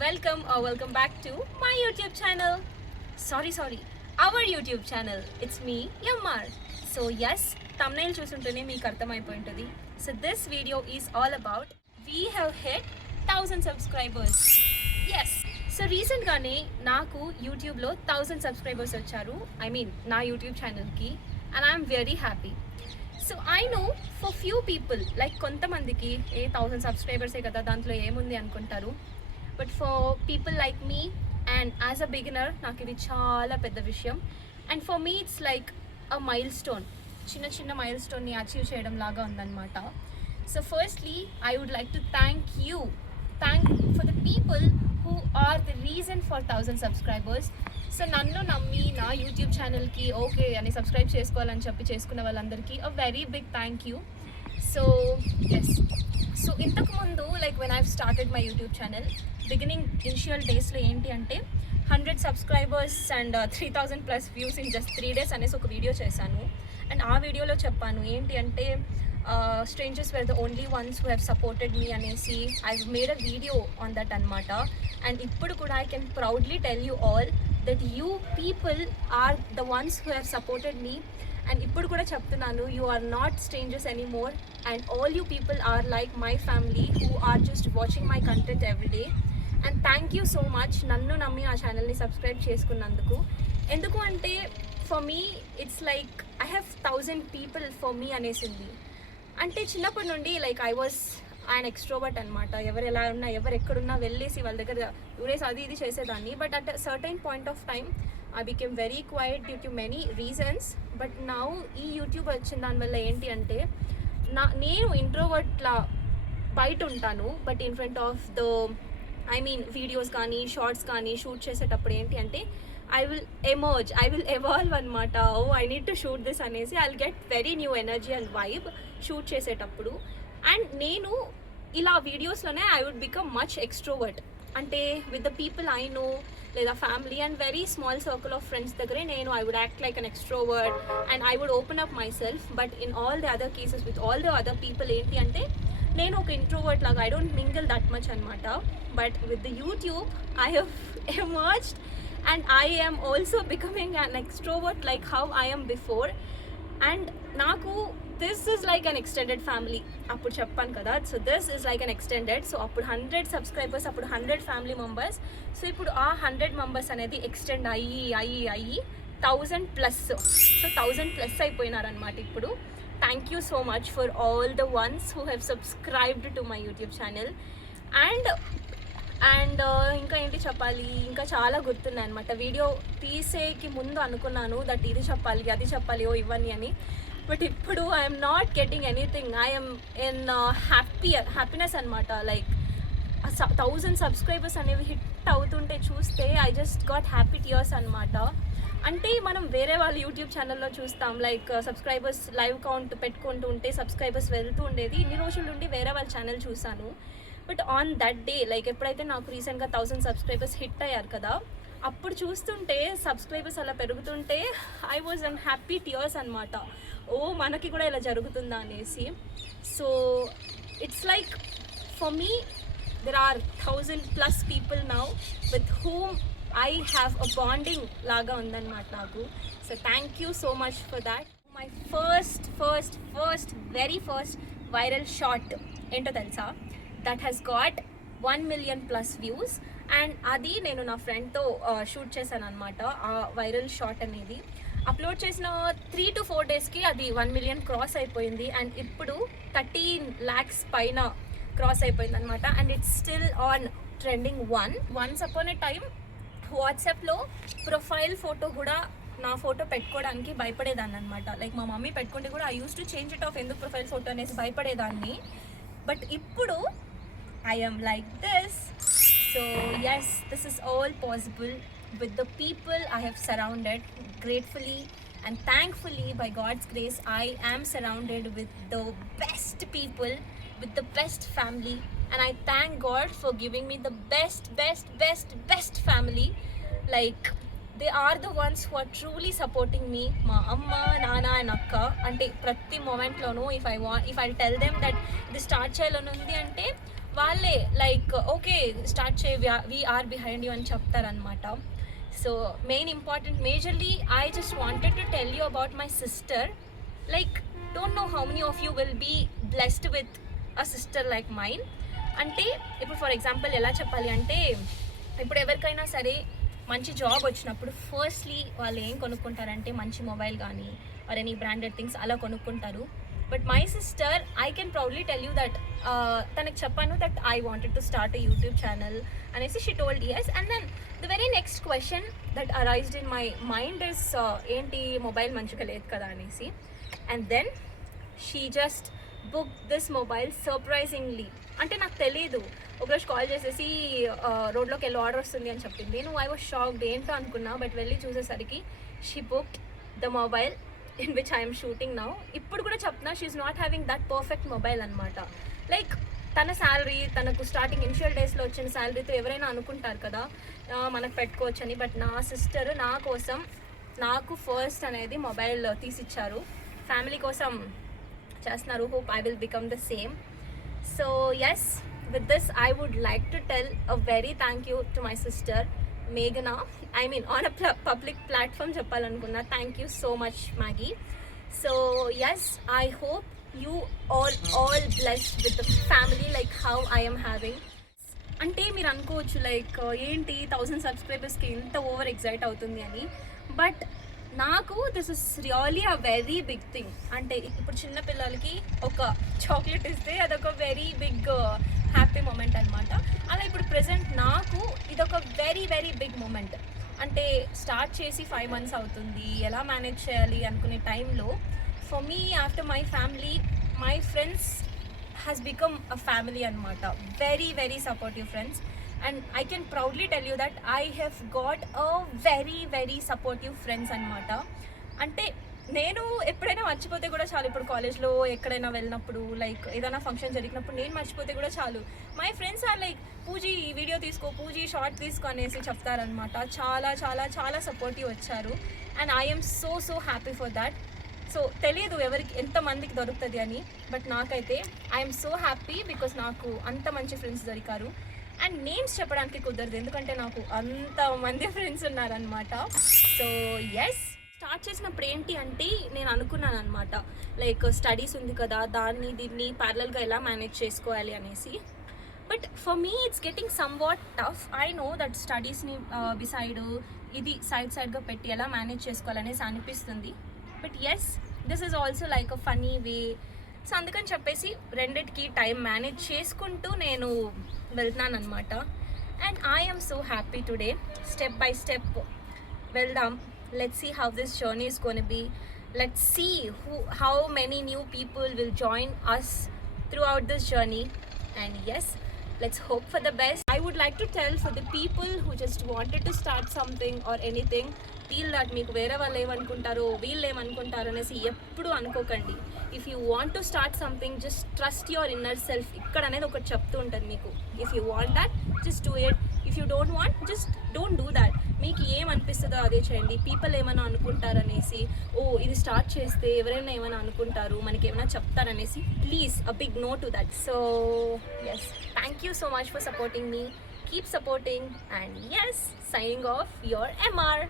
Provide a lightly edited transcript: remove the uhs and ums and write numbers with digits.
welcome back to my YouTube channel. Sorry, our YouTube channel. It's me, Yammar. So yes, thumbnail చూసుంటేనే మీకు అర్థమైపోయింటది. So this video is all about we have hit 1000 subscribers. Yes. So రీసెంట్గానే నాకు యూట్యూబ్లో 1000 subscribers వచ్చారు. I mean నా YouTube ఛానల్కి. And I'm very happy. So I know for few people like కొంతమందికి 1000 సబ్స్క్రైబర్సే కదా దాంట్లో ఏముంది అనుకుంటారు. But for people like me and as a beginner నాకు ఇది చాలా పెద్ద విషయం. And for me it's like a milestone, చిన్న మైల్ స్టోన్ని అచీవ్ చేయడం లాగా ఉందన్నమాట. So firstly I would like to thank for the people who are the reason for 1000 subscribers. So నన్ను నమ్మి నా యూట్యూబ్ ఛానల్కి ఓకే అని సబ్స్క్రైబ్ చేసుకోవాలని చెప్పి చేసుకున్న వాళ్ళందరికీ a very big thank you. So yes, so ఇంతకుముందు like when I've started my YouTube channel initial డేస్లో ఏంటి అంటే 100 subscribers and 3000+ views in just 3 days అనేసి ఒక వీడియో చేశాను. అండ్ ఆ వీడియోలో చెప్పాను ఏంటి అంటే strangers were the only ones who have supported me అనేసి I've made a video on that అనమాట. అండ్ ఇప్పుడు కూడా I can proudly tell you all that you people are the ones who have supported me. And ఇప్పుడు కూడా చెప్తున్నాను, you are not strangers anymore and all you people are like my family who are just watching my content every day. And thank you so much నన్ను నమ్మి ఆ ఛానల్ని subscribe చేసుకున్నందుకు. ఎందుకు అంటే for me it's like I have 1000 people for me అనేసింది. అంటే చిన్నప్పటి నుండి like I was an extrovert అనమాట. ఎవరు ఎలా ఉన్నా ఎవరు ఎక్కడున్నా వెళ్ళేసి వాళ్ళ దగ్గర ఊరేసి అది ఇది చేసేదాన్ని. But at certain point of time I became very quiet due to many reasons. But now ఈ యూట్యూబ్ వచ్చిన దానివల్ల ఏంటి అంటే నేను ఇంట్రోవర్ట్లా బయట ఉంటాను. But in front of the videos కానీ షార్ట్స్ కానీ షూట్ చేసేటప్పుడు ఏంటి అంటే I will evolve అనమాట. I need to shoot this అనేసి I will get very new energy and vibe shoot చేసేటప్పుడు. అండ్ నేను ఇలా వీడియోస్లోనే I would become much extrovert. అంటే with the people I know లేదా family and very small circle of friends దగ్గరే నేను I would act like an extrovert and I would open up myself. But in all the other cases with all the other people ఏంటి అంటే నేను ఒక introvert లాగా I don't mingle that much అనమాట. But with the YouTube I have emerged and I am also becoming an extrovert like how I am before. And naku this is like an extended family appudu cheppanu kada. So this is like an extended, so appudu 100 subscribers appudu 100 family members. So ippudu aa 100 members anedi extend ayi 1000+. So 1000+ అయిపోయినారు అన్నమాట ఇప్పుడు. Thank you so much for all the ones who have subscribed to my YouTube channel. And ఇంకా ఏంటి చెప్పాలి, ఇంకా చాలా గుర్తున్నాయి అనమాట. వీడియో తీసేకి ముందు అనుకున్నాను దట్ ఇది చెప్పాలి అది చెప్పాలి ఇవన్నీ అని. బట్ ఇప్పుడు I'm not getting anything. I'm in happiness అనమాట. లైక్ 1000 సబ్స్క్రైబర్స్ అనేవి హిట్ అవుతుంటే చూస్తే I just got happy tears అనమాట. అంటే మనం వేరే వాళ్ళ యూట్యూబ్ ఛానల్లో చూస్తాం లైక్ సబ్స్క్రైబర్స్ లైవ్ కౌంట్ పెట్టుకుంటూ ఉంటే సబ్స్క్రైబర్స్ వెళ్తూ ఉండేది. ఇన్ని రోజుల నుండి వేరే వాళ్ళ ఛానల్ చూసాను. But on that day like ఎప్పుడైతే నాకు రీసెంట్గా 1000 సబ్స్క్రైబర్స్ హిట్ అయ్యారు కదా, అప్పుడు చూస్తుంటే సబ్స్క్రైబర్స్ అలా పెరుగుతుంటే I was in happy tears అనమాట. మనకి కూడా ఇలా జరుగుతుందా అనేసి. So it's like for me there are 1000+ people now with whom I have a bonding లాగా ఉందన్నమాట నాకు. So thank you so much for that. My first very first viral short ఏంటో తెలుసా? That has got 1 million+ views. And అది నేను నా ఫ్రెండ్తో షూట్ చేశాను అనమాట. ఆ వైరల్ షార్ట్ అనేది అప్లోడ్ చేసిన 3 to 4 daysకి అది 1 million క్రాస్ అయిపోయింది. అండ్ ఇప్పుడు 13 lakhs పైన క్రాస్ అయిపోయింది అనమాట. And it's still on trending 1. Once upon a time వాట్సాప్లో ప్రొఫైల్ ఫోటో కూడా నా ఫోటో పెట్టుకోవడానికి భయపడేదాన్ని అనమాట. లైక్ మా మమ్మీ పెట్టుకుంటే కూడా I use to change it of, ఎందుకు ప్రొఫైల్ ఫోటో అనేసి భయపడేదాన్ని. బట్ ఇప్పుడు I am like this. So yes, this is all possible with the people I have surrounded. Gratefully and thankfully, by God's grace, I am surrounded with the best people, with the best family, and I thank God for giving me the best family. Like they are the ones who are truly supporting me. Ma amma nana and akka ante prati moment lonu if I tell them that this start cheyalonu undi ante వాళ్ళే like okay start చే we are behind you అని చెప్తారనమాట. So main important majorly I just wanted to tell you about my sister. Like don't know how many of you will be blessed with a sister like mine. అంటే ఇప్పుడు for example ఎలా చెప్పాలి అంటే, ఇప్పుడు ఎవరికైనా సరే మంచి జాబ్ వచ్చినప్పుడు ఫస్ట్లీ వాళ్ళు ఏం కొనుక్కుంటారంటే మంచి మొబైల్ కానీ ఆర్ ఎనీ బ్రాండెడ్ థింగ్స్ అలా కొనుక్కుంటారు. But my sister I can proudly tell you that తనకు చెప్పాను that I wanted to start a YouTube channel అనేసి she told yes. And then the very next question that arised in my mind is ఏంటి mobile మంచిగా లేదు కదా అనేసి. And then she just book this mobile surprisingly. అంటే నాకు తెలీదు, ఒకరోజు కాల్ చేసేసి రోడ్లోకి వెళ్ళి ఆర్డర్ వస్తుంది అని చెప్పింది. నేను ఐ వాజ్ షాక్డ్ ఏంటో అనుకున్నా. బట్ వెళ్ళి చూసేసరికి she booked the mobile in which I'm shooting now. ఇప్పుడు కూడా చెప్తున్నా she is not having that perfect mobile అనమాట. లైక్ తన శాలరీ, తనకు స్టార్టింగ్ ఇనిషియల్ డేస్లో వచ్చిన శాలరీతో ఎవరైనా అనుకుంటారు కదా మనకు పెట్టుకోవచ్చు అని. బట్ నా సిస్టర్ నా కోసం నాకు ఫస్ట్ అనేది మొబైల్ తీసిచ్చారు. ఫ్యామిలీ కోసం చేస్తున్నారు. Hope I will become the same. So yes, with this I would like to tell a very thank you to my sister Meghana. I mean on a public platform చెప్పాలనుకున్నా. Thank you so much Maggie. So yes, I hope you all blessed with the family like how I am having. అంటే మీరు అనుకోవచ్చు లైక్ ఏంటి 1000 సబ్స్క్రైబర్స్కి ఎంత over excite అవుతుంది అని. But నాకు this is really a very big thing. అంటే ఇప్పుడు చిన్న పిల్లలకి ఒక చాక్లెట్ ఇస్తే అదొక వెరీ బిగ్ హ్యాపీ మూమెంట్ అనమాట. అలా ఇప్పుడు ప్రెజెంట్ నాకు ఇదొక వెరీ వెరీ బిగ్ మూమెంట్. అంటే స్టార్ట్ చేసి 5 months అవుతుంది, ఎలా మేనేజ్ చేయాలి అనుకునే టైంలో for me after my family my friends has become a family అనమాట. Very very supportive friends. And I can proudly tell you that I have got a very very supportive friends అనమాట. అంటే నేను ఎప్పుడైనా మర్చిపోతే కూడా చాలు, ఇప్పుడు కాలేజ్లో ఎక్కడైనా వెళ్ళినప్పుడు లైక్ ఏదైనా ఫంక్షన్ జరిగినప్పుడు నేను మర్చిపోతే కూడా చాలు, my friends are like Pooji video తీసుకో, పూజీ షార్ట్ తీసుకో అనేసి చెప్తారనమాట. చాలా చాలా చాలా సపోర్టివ్ వచ్చారు. And I'm so so happy for that. So తెలియదు ఎవరికి ఎంతమందికి దొరుకుతుంది అని, బట్ నాకైతే ఐఎమ్ సో హ్యాపీ బికాస్ నాకు అంత మంచి ఫ్రెండ్స్ దొరికారు. అండ్ నేమ్స్ చెప్పడానికి కుదరదు ఎందుకంటే నాకు అంతమంది ఫ్రెండ్స్ ఉన్నారనమాట. సో ఎస్, స్టార్ట్ చేసినప్పుడు ఏంటి అంటే నేను అనుకున్నాను అనమాట లైక్ స్టడీస్ ఉంది కదా దీన్ని ప్యారలల్గా ఎలా మేనేజ్ చేసుకోవాలి అనేసి. But for me it's getting somewhat tough. I know that స్టడీస్ని బిసైడ్ ఇది సైడ్గా పెట్టి ఎలా మేనేజ్ చేసుకోవాలనేసి అనిపిస్తుంది. But yes, this is also like a funny way. So అందుకని చెప్పేసి రెండిటికి టైం మేనేజ్ చేసుకుంటూ నేను వెళ్తున్నాను అనమాట. And I'm so happy today. Step by step వెళ్దాం. Let's see how this journey is going to be. Let's see how many new people will join us throughout this journey. And yes, let's hope for the best. I would like to tell for the people who just wanted to start something or anything, feel that మీకు వేరే వాళ్ళు ఏమనుకుంటారో వీళ్ళు ఏమనుకుంటారో అనేసి ఎప్పుడు అనుకోకండి. If you want to start something just trust your inner self. ఇక్కడ అనేది ఒకటి చెప్తూ ఉంటుంది మీకు. If you want that just do it. If you don't want just don't do that. మీకు ఏమనిపిస్తుందో అదే చేయండి. పీపుల్ ఏమైనా అనుకుంటారనేసి ఓ ఇది స్టార్ట్ చేస్తే ఎవరైనా ఏమైనా అనుకుంటారు మనకి ఏమైనా చెప్తారనేసి please a big no to that. So yes, thank you so much for supporting me. Keep supporting. And yes, signing off, your MR.